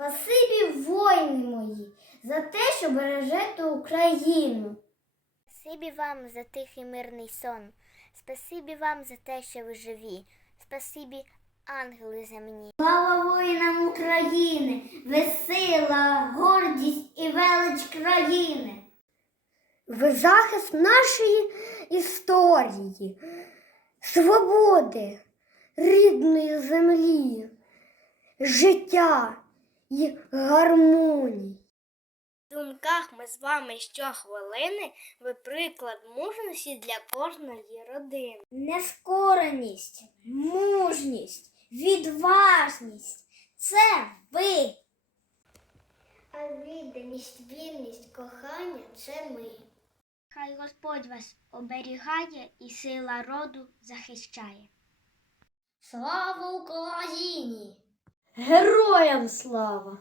Спасибі, воїни мої, за те, що бережете Україну. Спасибі вам за тихий мирний сон. Спасибі вам за те, що ви живі. Спасибі, ангели земні. Слава воїнам України, весела, гордість і велич країни. Ви захист нашої історії, свободи, рідної землі, життя і гармонії. В думках ми з вами щохвилини, ви приклад мужності для кожної родини. Нескореність, мужність, відважність це ви. А відданість, вільність, кохання це ми. Хай Господь вас оберігає і сила роду захищає. Слава Україні! Героям слава!